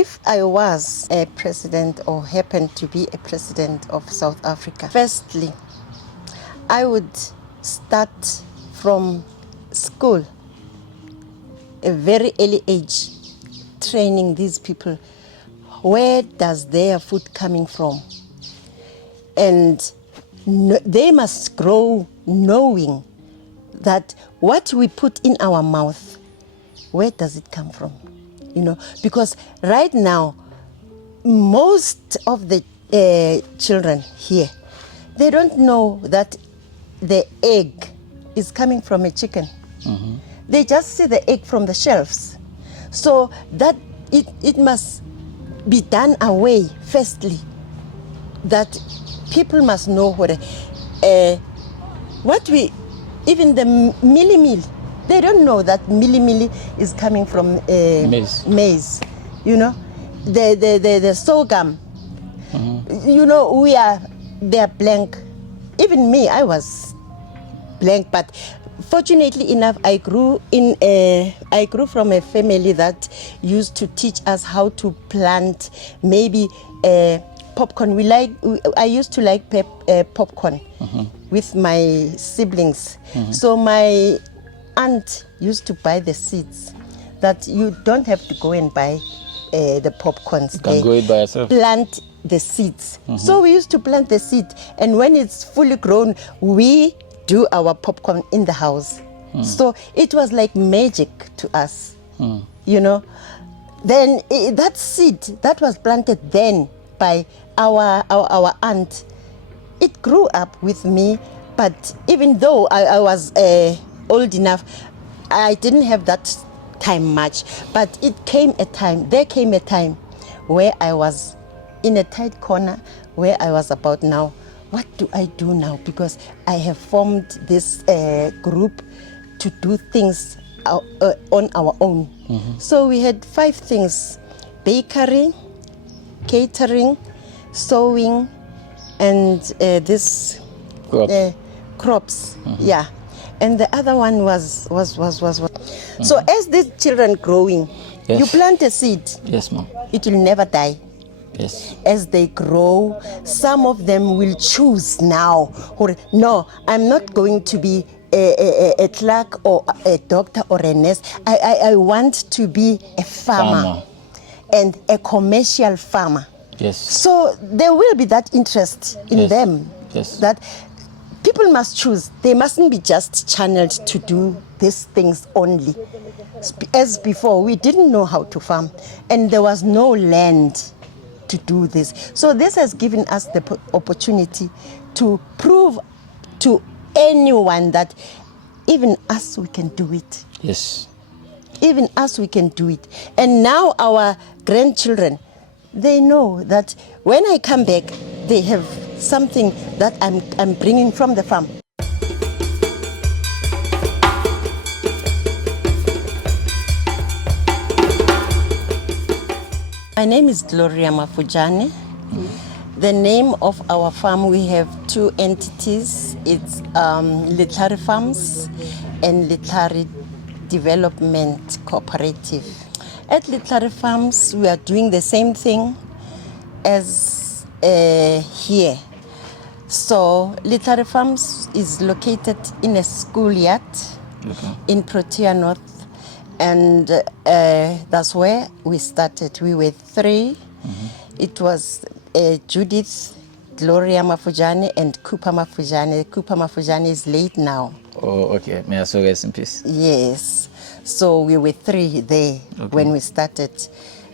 If I was a president or happened to be a president of South Africa, firstly, I would start from school, a very early age, training these people. Where does their food coming from? And they must grow knowing that what we put in our mouth, where does it come from? You know, because right now, most of the children here, they don't know that the egg is coming from a chicken. Mm-hmm. They just see the egg from the shelves. So that it must be done away, firstly, that people must know even the milli-meal, they don't know that milli-meal is coming from maize. You know, the sorghum. Mm-hmm. You know, they're blank. Even me, I was blank, but fortunately enough, I grew from a family that used to teach us how to plant maybe popcorn. I used to like popcorn mm-hmm. with my siblings. Mm-hmm. So my aunt used to buy the seeds that you don't have to go and buy the popcorns. You can go it by yourself. Plant the seeds. Mm-hmm. So we used to plant the seed, and when it's fully grown, we do our popcorn in the house. Mm. So it was like magic to us, you know. Then that seed that was planted then by our aunt, it grew up with me. But even though I was old enough, I didn't have that time much. But there came a time where I was in a tight corner, where I was about now, what do I do now? Because I have formed this group to do things on our own. Mm-hmm. So we had 5 things: bakery, catering, sewing, and this crops. Mm-hmm. Yeah. And the other one was. Mm-hmm. So as these children growing, yes. You plant a seed. Yes, ma'am. It will never die. Yes. As they grow, some of them will choose now, or no, I'm not going to be a clerk or a doctor or a nurse. I want to be a farmer and a commercial farmer. Yes. So there will be that interest in them. Yes. That people must choose. They mustn't be just channeled to do these things only. As before, we didn't know how to farm, and there was no land to do this. So this has given us the opportunity to prove to anyone that even us, we can do it. Yes. Even us, we can do it. And now our grandchildren, they know that when I come back, they have something that I'm bringing from the farm. My name is Gloria Mafujane. Mm-hmm. The name of our farm, we have 2 entities. It's Letlhare Farms and Letlhare Development Cooperative. At Letlhare Farms, we are doing the same thing as here. So Letlhare Farms is located in a schoolyard in Protea North. And that's where we started. We were 3. Mm-hmm. It was Judith, Gloria Mafujane, and Kupa Mafujane. Kupa Mafujane is late now. Oh, okay. May I so rest in peace? Yes. So we were 3 there when we started.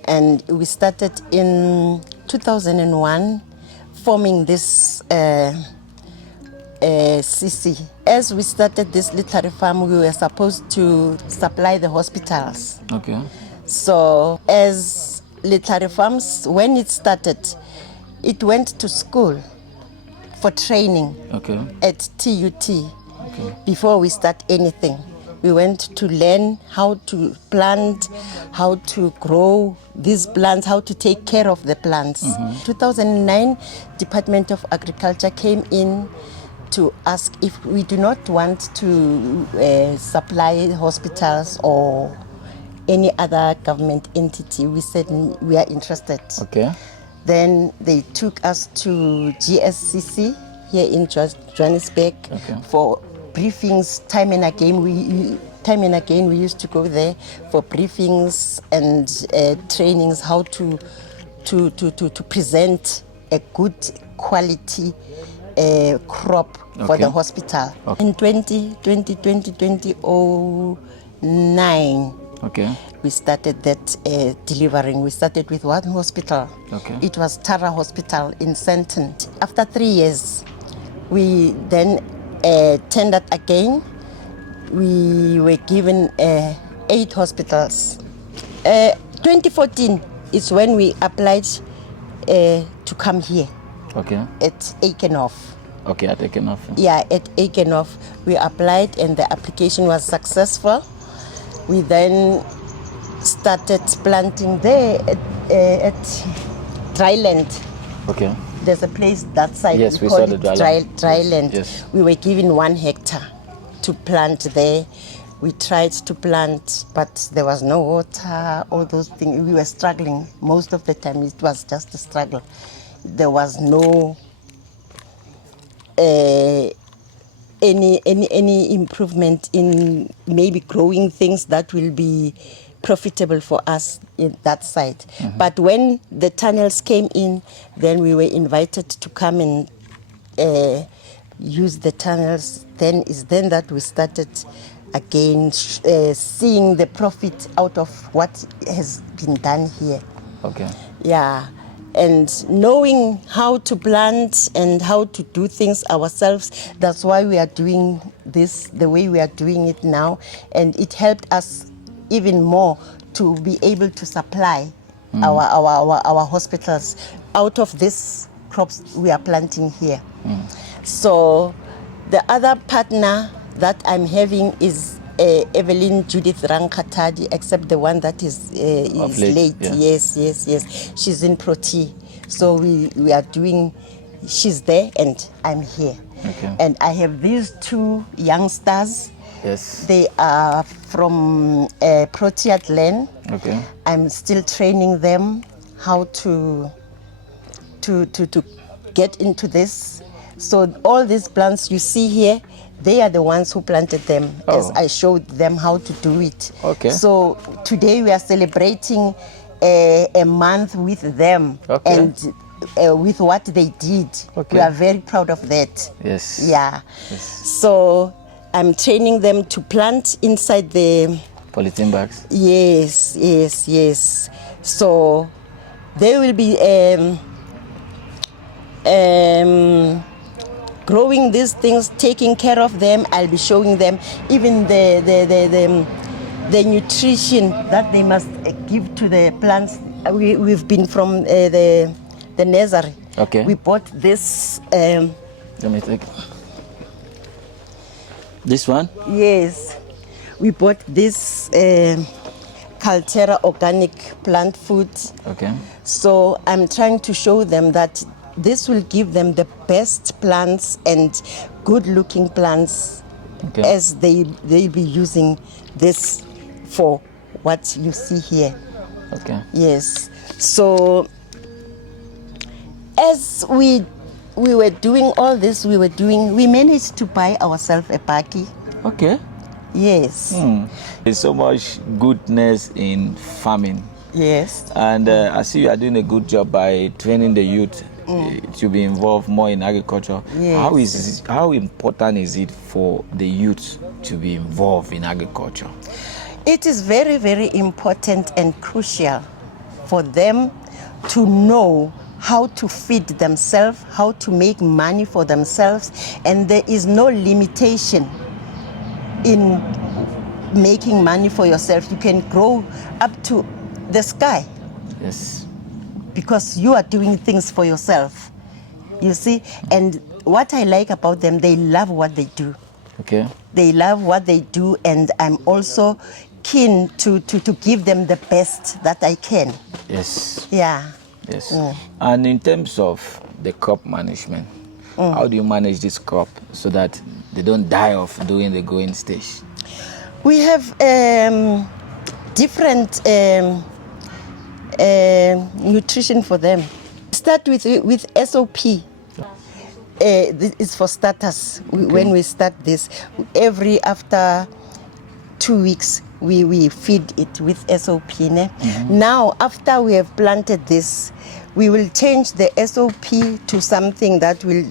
And we started in 2001, forming this CC. As we started this Letlhare farm, we were supposed to supply the hospitals. Okay. So as Letlhare Farms, when it started, it went to school for training at TUT. Okay. Before we start anything, we went to learn how to plant, how to grow these plants, how to take care of the plants. Mm-hmm. 2009, Department of Agriculture came in to ask if we do not want to supply hospitals or any other government entity. We said we are interested. Okay. Then they took us to GSCC here in Johannesburg for briefings. Time and again we used to go there for briefings and trainings how to present a good quality crop for the hospital. In 2009, we started that delivering. We started with one hospital. It was Tara Hospital in Sandton. After 3 years, we then tendered again. We were given 8 hospitals. 2014 is when we applied to come here. At Aikenhof. At Aikenhof. Yeah, at Aikenhof. We applied and the application was successful. We then started planting there at Dryland. There's a place that side. Yes, we call saw it the Dryland. Yes. We were given 1 hectare to plant there. We tried to plant, but there was no water, all those things. We were struggling. Most of the time it was just a struggle. There was no any improvement in maybe growing things that will be profitable for us in that side. But when the tunnels came in, then we were invited to come and use the tunnels. Then that we started again seeing the profit out of what has been done here. Yeah. And knowing how to plant and how to do things ourselves, that's why we are doing this the way we are doing it now. And it helped us even more to be able to supply our hospitals out of these crops we are planting here. So the other partner that I'm having is Evelyn Judith Rankatadi, except the one that is late. Yes. She's in Proti. So we are doing, she's there and I'm here. And I have these 2 youngsters. They are from Proteat Land. I'm still training them how to get into this. So all these plants you see here, they are the ones who planted them, as I showed them how to do it. So today we are celebrating a month with them and with what they did. We are very proud of that. Yeah. So I'm training them to plant inside the polythene bags. Yes. So they will be growing these things, taking care of them. I'll be showing them even the nutrition that they must give to the plants. We've been from the nursery. We bought this. Let me take this one. Yes, we bought this Caltera organic plant food. So I'm trying to show them that this will give them the best plants and good-looking plants as they'll be using this for what you see here. Yes. So as we were doing all this, we managed to buy ourselves a bakkie. Yes. There's so much goodness in farming. Yes. And I see you are doing a good job by training the youth to be involved more in agriculture. How important is it for the youth to be involved in agriculture? It is very, very important and crucial for them to know how to feed themselves, how to make money for themselves, and there is no limitation in making money for yourself. You can grow up to the sky. Because you are doing things for yourself, you see. And what I like about them, they love what they do. They love what they do, and I'm also keen to give them the best that I can. And in terms of the crop management, how do you manage this crop so that they don't die off during the growing stage? We have different nutrition for them. Start with SOP. This is for starters. When we start this, after 2 weeks, we feed it with SOP. Now, after we have planted this, we will change the SOP to something that will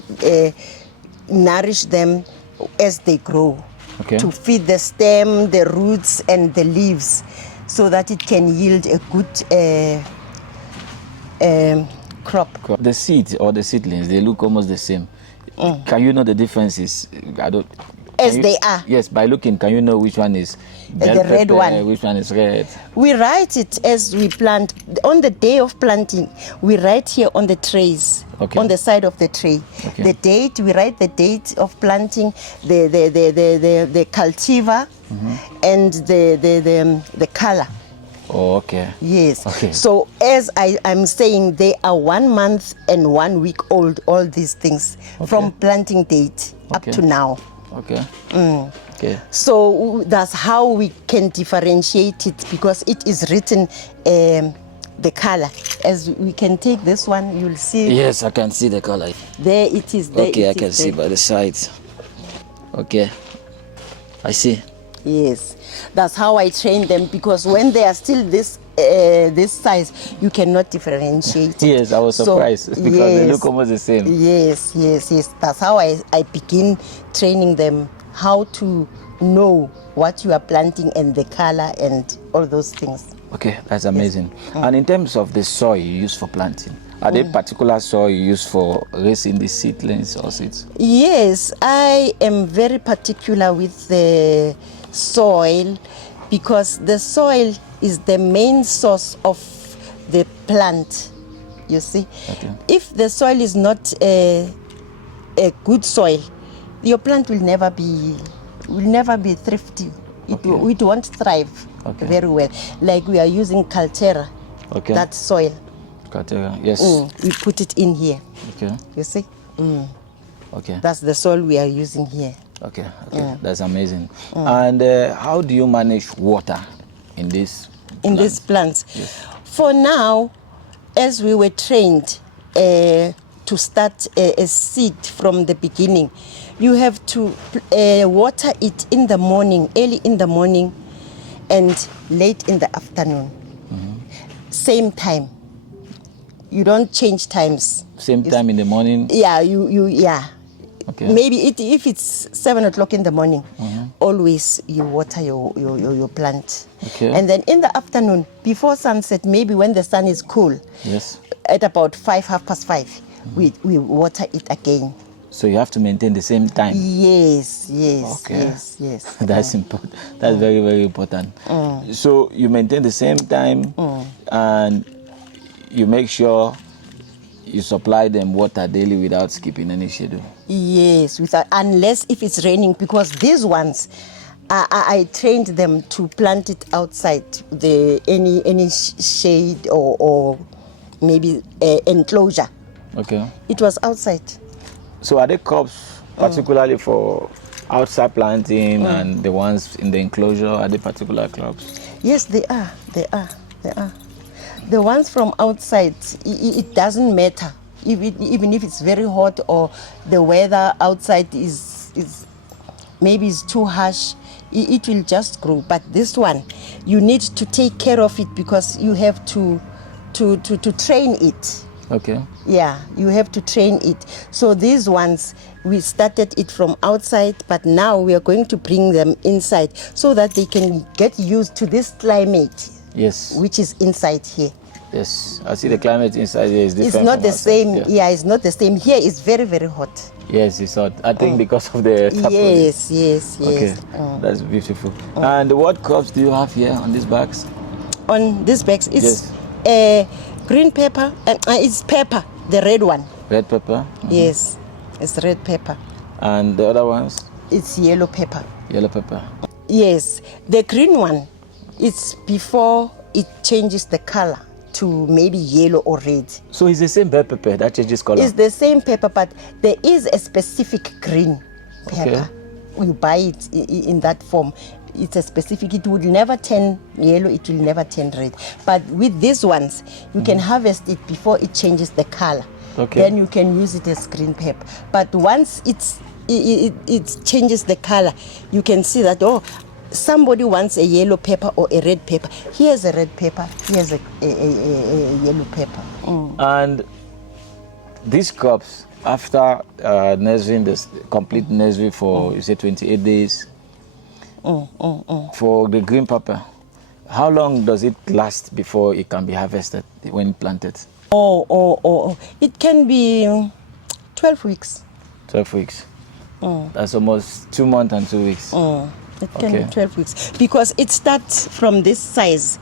nourish them as they grow. To feed the stem, the roots, and the leaves, so that it can yield a good crop. The seeds or the seedlings, they look almost the same. Can you know the differences? They are. Yes, by looking, can you know which one is the red one? Which one is red? We write it as we plant. On the day of planting, we write here on the trays, on the side of the tray. The date, we write the date of planting, the cultivar, and the color. Oh, okay. Yes. Okay. So as I'm saying, they are 1 month and 1 week old, all these things, from planting date up to now. Okay. Okay. So that's how we can differentiate it, because it is written the color. As we can take this one, you'll see. Yes, I can see the color. There it is. There okay, it I is can see by the sides. Okay. I see. Yes, that's how I train them, because when they are still this size, you cannot differentiate. Yes, I was surprised because they look almost the same. Yes. That's how I begin training them, how to know what you are planting and the color and all those things. Okay, that's amazing. And in terms of the soil you use for planting, are there particular soil you use for raising the seedlings or seeds? Yes, I am very particular with the soil, because the soil is the main source of the plant, you see. If the soil is not a good soil, your plant will never be thrifty. It won't thrive very well. Like we are using Caltera, that soil. Caltera, yes. We put it in here. You see. Okay. That's the soil we are using here. Okay. That's amazing. And how do you manage water in this in these plants? For now, as we were trained to start a seed from the beginning, you have to water it in the morning, early in the morning, and late in the afternoon. Same time. You don't change times. Same time in the morning? Yeah, Okay. Maybe if it's 7 o'clock in the morning, always you water your plant. And then in the afternoon, before sunset, maybe when the sun is cool, at about 5:30, we water it again. So you have to maintain the same time? Yes. That's important. That's very, very important. So you maintain the same time and you make sure you supply them water daily without skipping any schedule? Yes, unless if it's raining, because these ones, I trained them to plant it outside any shade or maybe enclosure. It was outside. So are there crops particularly for outside planting and the ones in the enclosure? Are there particular crops? Yes, they are. The ones from outside, it doesn't matter. Even if it's very hot or the weather outside is maybe it's too harsh, it will just grow. But this one, you need to take care of it, because you have to train it. Yeah, you have to train it. So these ones, we started it from outside, but now we are going to bring them inside so that they can get used to this climate. Which is inside here. Yes, I see the climate inside here is different. It's not the same. Yeah, it's not the same. Here it's very, very hot. Yes, it's hot. I think because of the tarpaulin. Yes. Okay, that's beautiful. And what crops do you have here on these bags? On these bags, it's green pepper. It's pepper, the red one. Red pepper? Yes, it's red pepper. And the other ones? It's yellow pepper. Yellow pepper. Yes, the green one, it's before it changes the color to maybe yellow or red. So it's the same pepper that changes color? It's the same pepper, but there is a specific green pepper. You buy it in that form. it's a specific, it would never turn yellow, it will never turn red. But with these ones, you can harvest it before it changes the color. Okay. Then you can use it as green pepper. But once it changes the color, you can see that, oh, somebody wants a yellow pepper or a red pepper. Here's a red pepper, here's a yellow pepper. And these crops, after nurserying, the complete nursery for, you say, 28 days, for the green pepper, how long does it last before it can be harvested when planted? It can be 12 weeks. 12 weeks. That's almost 2 months and 2 weeks. It can be 12 weeks because it starts from this size.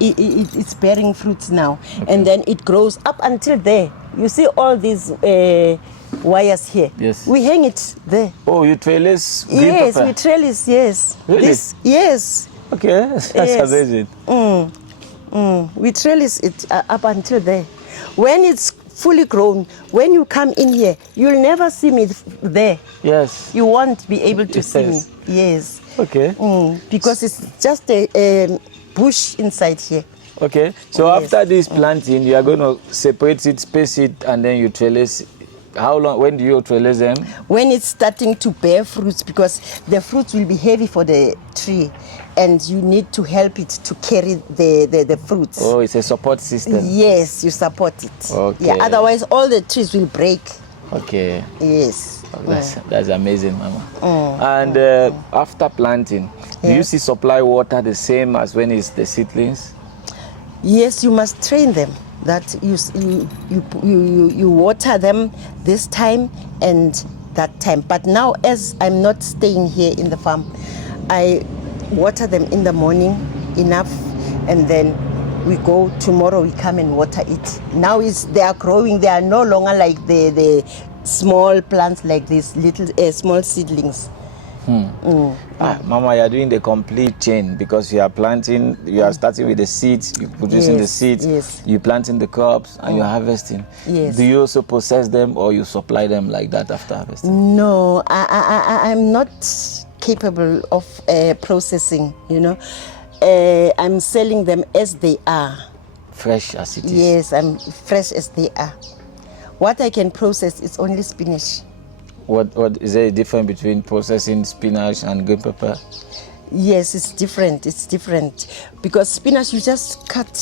It's bearing fruits now, and then it grows up until there. You see all these wires here? Yes. We hang it there. Oh, you trellis green Yes, pepper? we trellis, yes. Really? Yes. Okay, that's amazing. We trellis it up until there. When it's fully grown, when you come in here, you'll never see me there. Yes. You won't be able to see me. Yes. Yes. Okay. Because it's just a bush inside here. Okay. So Yes. after this planting, you are going to separate it, space it, and then you trellis. How long? When do you trellis them? When it's starting to bear fruits, because the fruits will be heavy for the tree, and you need to help it to carry the fruits. Oh, it's a support system. Yes, you support it. Okay. Yeah. Otherwise, all the trees will break. Okay. Yes. That's amazing, Mama. And after planting, do you see supply water the same as when it's the seedlings? Yes, you must train them that you water them this time and that time. But now, as I'm not staying here in the farm, I water them in the morning enough, and then we go tomorrow. We come and water it. Now they are growing. They are no longer like the small plants like these little small seedlings. Mama, you are doing the complete chain because you are planting, you are starting with the seeds, you're producing the seeds, you're planting the crops, and you're harvesting. Yes. Do you also process them or you supply them like that after harvesting? No, I'm not capable of processing, I'm selling them as they are. Fresh as it is? Yes, I'm fresh as they are. What I can process is only spinach. What is there a difference between processing spinach and green pepper? Yes, it's different. It's different because spinach, you just cut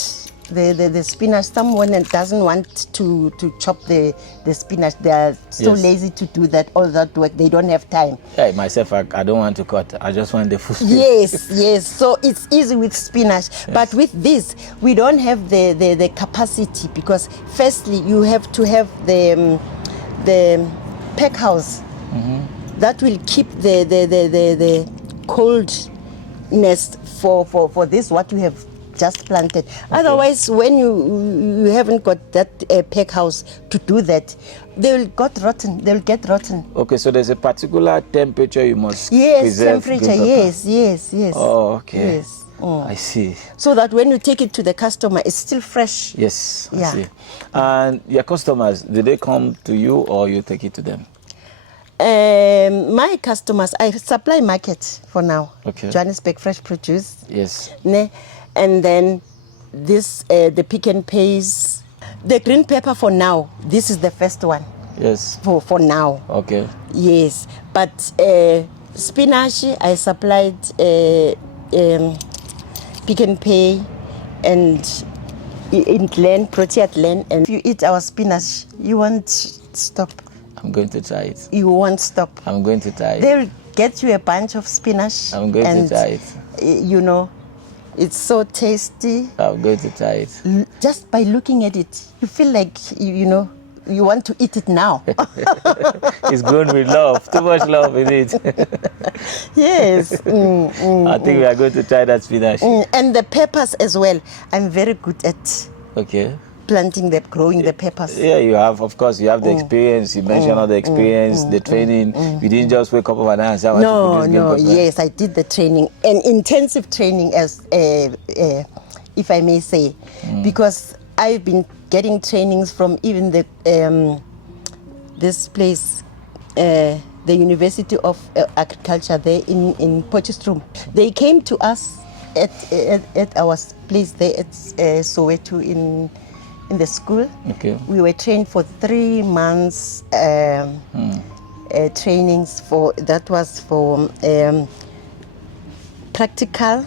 the spinach. Someone doesn't want to chop the spinach. They are so lazy to do that, all that work. They don't have time. Yeah, myself, I don't want to cut. I just want the food. Yes. So it's easy with spinach. Yes. But with this, we don't have the capacity because firstly, you have to have the pack house that will keep the coldness for this what you have just planted. Okay. Otherwise, when you haven't got that pack house to do that, they will get rotten. They'll get rotten. Okay, so there's a particular temperature you must preserve. Temperature. Yes. Oh, okay. Yes. I see. So that when you take it to the customer, it's still fresh. Yes. Yeah. I see. And your customers, do they come to you or you take it to them? My customers, I supply market for now. Okay. Johannesburg fresh produce. Yes. And then this, the pick and pays. The green pepper for now, this is the first one. Yes. For now. Okay. Yes. But spinach, I supplied pick and pay and in land, protein land. And if you eat our spinach, you won't stop. I'm going to try it. You won't stop. I'm going to try it. They'll get you a bunch of spinach. I'm going to try it. It's so tasty. I'm going to try it. Just by looking at it, you feel like, you want to eat it now. It's grown with love. Too much love in it. Yes. I think we are going to try that spinach. And the peppers as well. I'm very good at planting growing the peppers. Yeah, you have, of course, you have the experience. You mentioned all the experience, the training. You didn't just wake up overnight and say, I want to produce green pepper. Yes, I did the training, an intensive training, as if I may say, because I've been getting trainings from even this place, the the University of Agriculture there in Potchefstroom. They came to us at our place there at Soweto in the school. Okay. We were trained for 3 months trainings that was for practical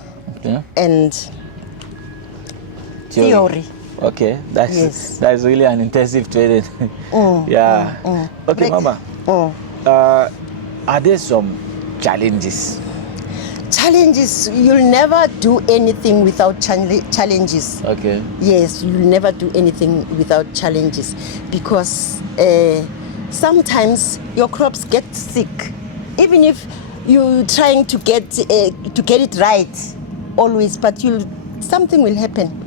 and theory. Okay, that's really an intensive training. Okay, Mama. Are there some challenges? Challenges, you'll never do anything without challenges. Okay. Yes, you'll never do anything without challenges, because sometimes your crops get sick. Even if you're trying to get it right always, but something will happen.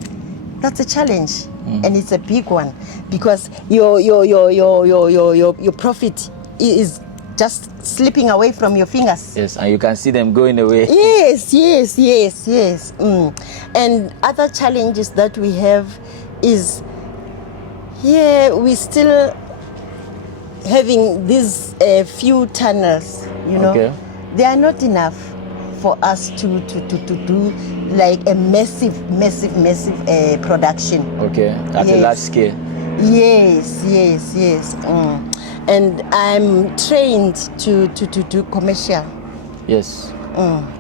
That's a challenge, and it's a big one, because your profit is just slipping away from your fingers. Yes, and you can see them going away. Yes. And other challenges that we have is we still having these few tunnels, Okay. They are not enough for us to do like a massive production. Okay, at a large scale. Yes. And I'm trained to do commercial. Yes.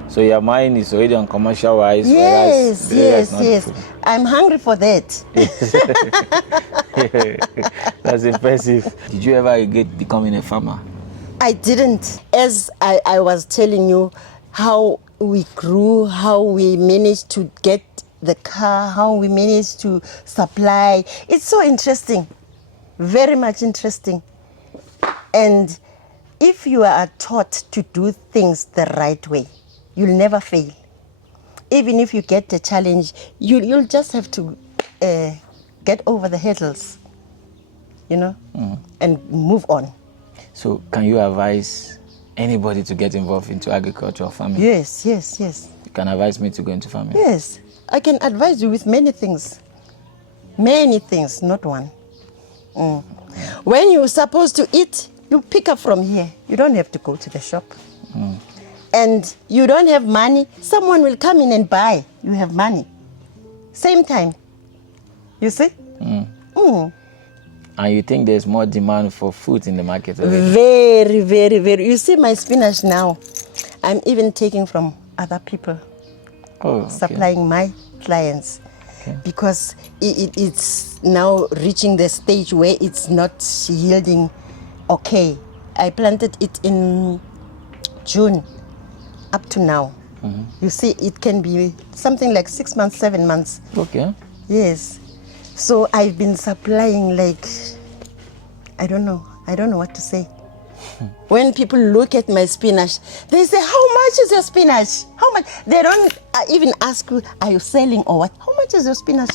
So your mind is already on commercial wise. Yes. I'm hungry for that. That's impressive. Did you ever regret becoming a farmer? I didn't. As I was telling you, how we grew, how we managed to get the car, how we managed to supply. It's so interesting, very much interesting. And if you are taught to do things the right way, you'll never fail. Even if you get a challenge, you'll just have to get over the hurdles, and move on. So can you advise anybody to get involved into agriculture or farming? Yes. You can advise me to go into farming? Yes, I can advise you with many things. Many things, not one. When you're supposed to eat, you pick up from here. You don't have to go to the shop. And you don't have money, someone will come in and buy. You have money. Same time. You see? And you think there's more demand for food in the market already? Very. You see my spinach now, I'm even taking from other people, supplying my clients, because it's now reaching the stage where it's not yielding okay. I planted it in June up to now. You see, it can be something like 6 months, 7 months. Okay. Yes. So I've been supplying like, I don't know what to say. When people look at my spinach, they say, how much is your spinach? How much? They don't even ask you, are you selling or what? How much is your spinach?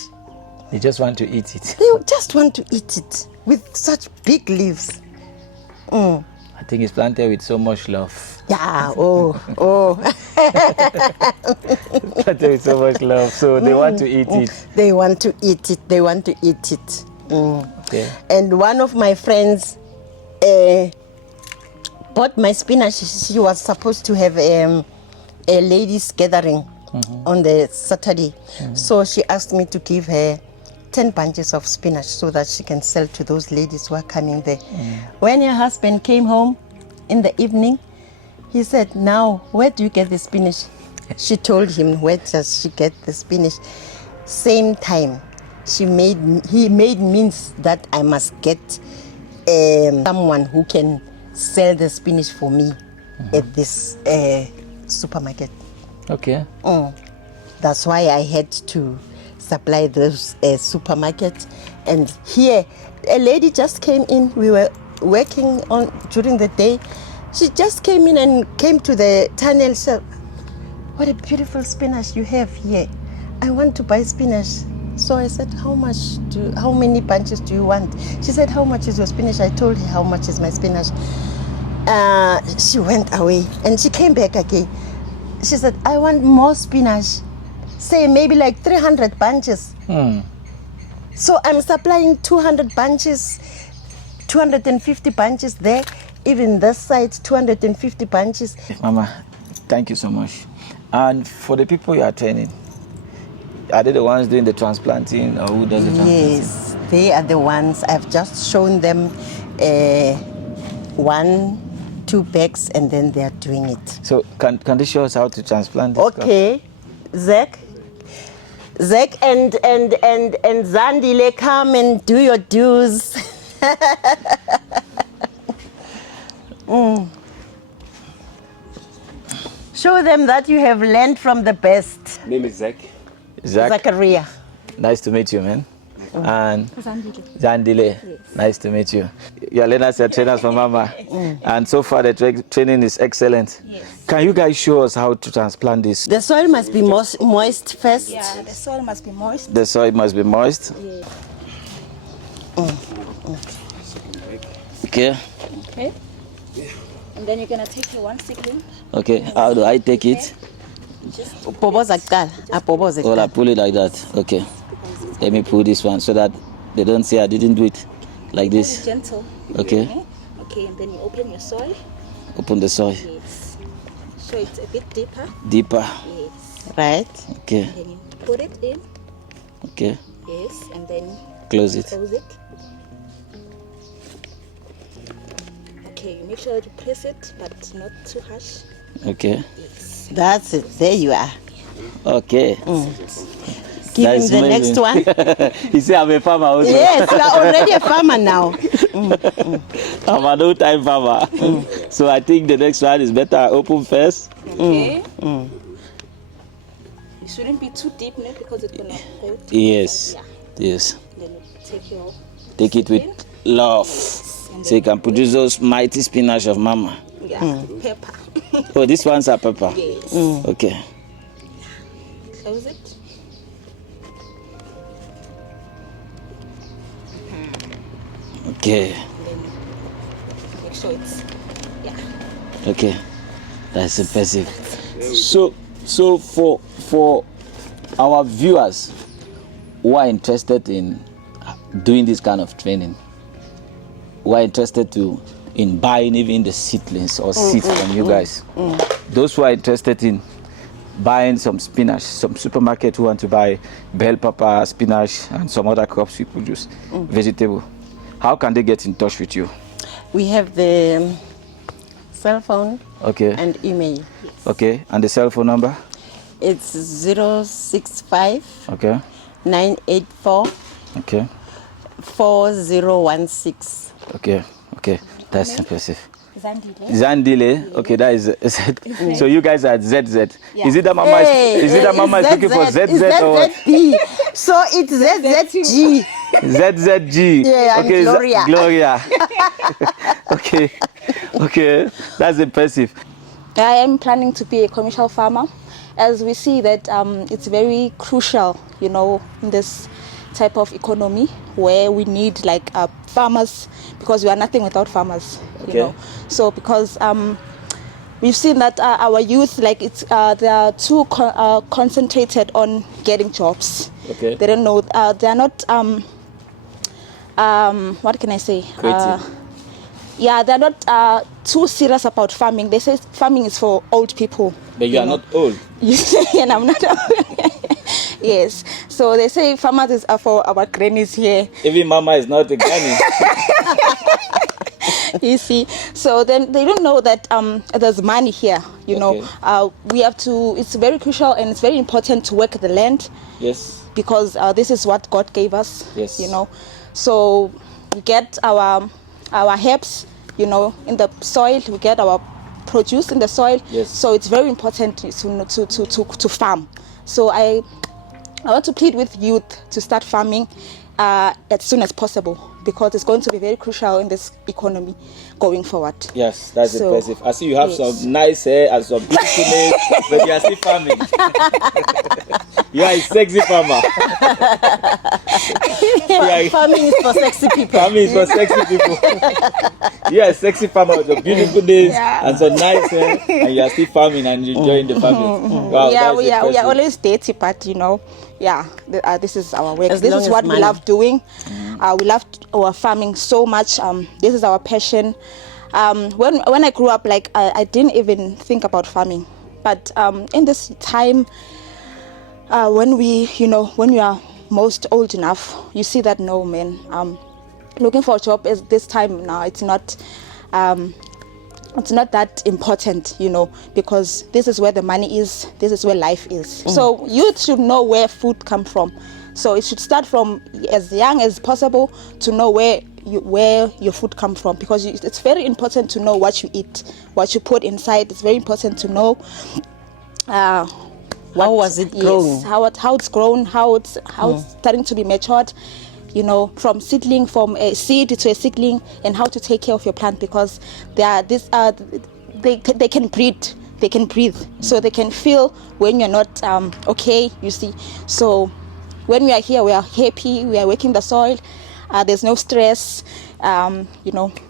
They just want to eat it. They just want to eat it with such big leaves. I think it's planted with so much love. Yeah, Planted with so much love, so they want to eat it. They want to eat it. Okay. And one of my friends bought my spinach. She was supposed to have a ladies' gathering on the Saturday. So she asked me to give her 10 bunches of spinach so that she can sell to those ladies who are coming there. When her husband came home in the evening, he said, now, where do you get the spinach? She told him, where does she get the spinach? Same time, he made means that I must get someone who can sell the spinach for me at this supermarket. Okay. That's why I had to supply those supermarkets. And here, a lady just came in. We were working on during the day. She just came in and came to the tunnel. So, what a beautiful spinach you have here. I want to buy spinach. So I said, how many bunches do you want? She said, how much is your spinach? I told her how much is my spinach. She went away and she came back again. She said, I want more spinach. Say maybe like 300 bunches. So I'm supplying 200 bunches, 250 bunches there. even this side, 250 bunches. Mama, thank you so much. And for the people you are training, are they the ones doing the transplanting, or who does the transplanting? Yes, they are the ones. I've just shown them 1-2 bags, and then they are doing it. So can they show us how to transplant this? Okay, Zach and Zandile, come and do your dues. Show them that you have learned from the best. Name is Zach. Zachariah. Nice to meet you, man. And Zandile. Yes. Nice to meet you. Your learners are trainers for Mama. And so far the training is excellent. Yes. Can you guys show us how to transplant this? The soil must be moist first. Yeah, the soil must be moist. The soil must be moist? Yeah. Okay. Okay. And then you're going to take your one seedling. Okay, how do I take it? Just Or I pull it like that? Okay. Let me pull this one so that they don't say I didn't do it like this. gentle. Okay. Okay, and then you open your soil. Open the soil. Yes. So it's a bit deeper. Deeper. Yes. Right. Okay. And then you put it in. Okay. Yes, and then Close it. close it. Okay, you make sure that you press it, but not too harsh. Okay. Yes. That's it. There you are. Okay. Give him That's the amazing. next one. He said I'm a farmer also. Yes, you are already a farmer now. I'm an old time farmer. So I think the next one is better I open first. Okay. It shouldn't be too deep, no, because it's gonna go. Yes. Yeah. Yes. Then you Take it with love. And So you can produce those mighty spinach of Mama. yeah, pepper. Oh, these ones are pepper. Yes. Okay. Close it. Okay. And then make sure it's Okay. That's impressive. So for our viewers who are interested in doing this kind of training, who are interested in buying even the seedlings or seeds from you guys, those who are interested in buying some spinach, some supermarket who want to buy bell pepper, spinach, and some other crops we produce, vegetable, how can they get in touch with you? We have the cell phone Okay. and email. Okay. And the cell phone number? It's 065 Okay. 984 Okay. 4016. Okay. Okay. That's impressive. Zandile. Zandile. Okay, that is Z. So you guys are ZZ. Yeah. Is it that Mama is it that Mama is looking for ZZ or what? ZZB. So it's ZZG. ZZG. Yeah, and okay, Gloria. Gloria. Okay. Okay. That's impressive. I am planning to be a commercial farmer, as we see that it's very crucial, in this type of economy where we need like farmers, because we are nothing without farmers. Okay. So because we've seen that our youth, like they are too concentrated on getting jobs. Okay. They don't know. They are not. What can I say? Creative. Yeah, they're not too serious about farming. They say farming is for old people. But you are not old. And I'm not old. Yes. So they say farmers are for our grannies here. Even Mama is not a granny. You see. So then they don't know that there's money here. We have to. It's very crucial and it's very important to work the land. Yes. Because this is what God gave us. Yes. So we get our herbs, in the soil. We get our produce in the soil. Yes. So it's very important to farm. So I want to plead with youth to start farming as soon as possible, because it's going to be very crucial in this economy going forward. Yes, that's So, impressive. I see you have yes. some nice hair and some beautiful nails, but you are still farming. You are a sexy farmer. Farming is for sexy people. Farming is for sexy people. You are a sexy farmer with your beautiful nails and some nice hair, and you are still farming and enjoying the farming. Wow, Yeah, that is we are impressive. always dirty, but this is our work. As This long is as what money. we love doing. We love our farming so much. This is our passion. When I grew up, like I didn't even think about farming. But in this time, when you are most old enough, you see that no, man, looking for a job is this time now. It's not that important, because this is where the money is. This is where life is. So youth should know where food comes from. So it should start from as young as possible to know where your food comes from, because it's very important to know what you eat, what you put inside. It's very important to know how was it grown? Yes, how it's grown, how it's starting to be matured. From seedling, from a seed to a seedling, and how to take care of your plant, because they can breathe. They can breathe, so they can feel when you're not okay. You see, so when we are here, we are happy. We are working the soil. There's no stress.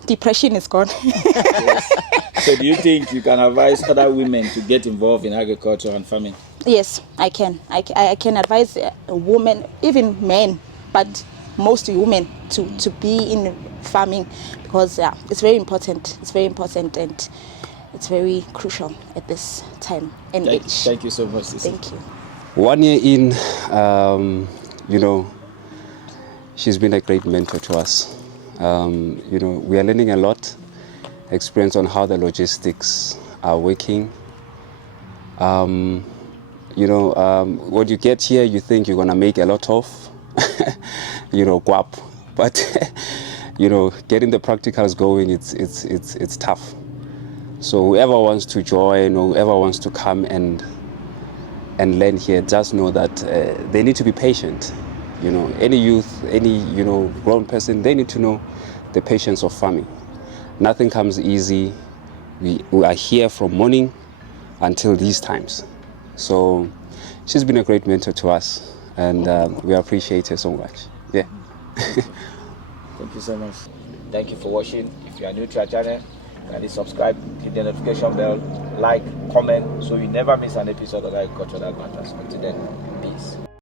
Depression is gone. Yes. So do you think you can advise other women to get involved in agriculture and farming? Yes, I can. I can advise women, even men, but mostly women to be in farming, because it's very important. It's very important, and it's very crucial at this time and age. Thank you so much, Sisi. Thank you. 1 year in, she's been a great mentor to us. We are learning a lot, experience on how the logistics are working. When you get here, you think you're gonna make a lot of, guap, but getting the practicals going, it's tough. So whoever wants to join, or whoever wants to come and learn here, just know that they need to be patient. Any youth, any grown person, they need to know the patience of farming. Nothing comes easy. We are here from morning until these times. So she's been a great mentor to us, and we appreciate her so much. Yeah. Thank you so much. Thank you for watching. If you are new to our channel, kindly subscribe, hit the notification bell, like, comment, so you never miss an episode of Agriculture That Matters. Until then, peace.